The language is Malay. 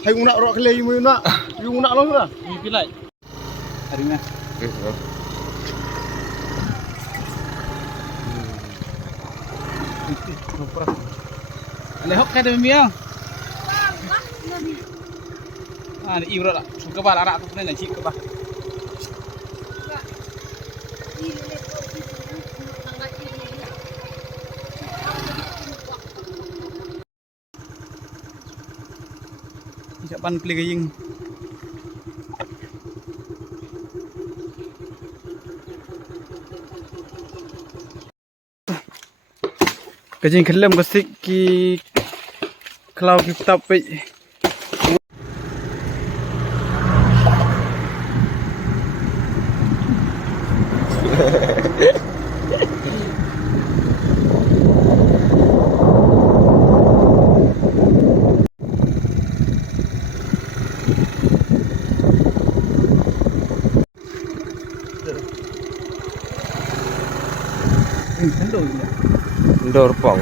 Hay nak rok kelai mu nak. You nak long lah. Ni pilai. Hari ni. Lehok kan demi yang. Ah, ni ibu lah. Suka bal arak tu kena ngaji ke bah. Siapan pilih gayeng. Gayeng kelam kasih ki kalau kita pergi Endor pong.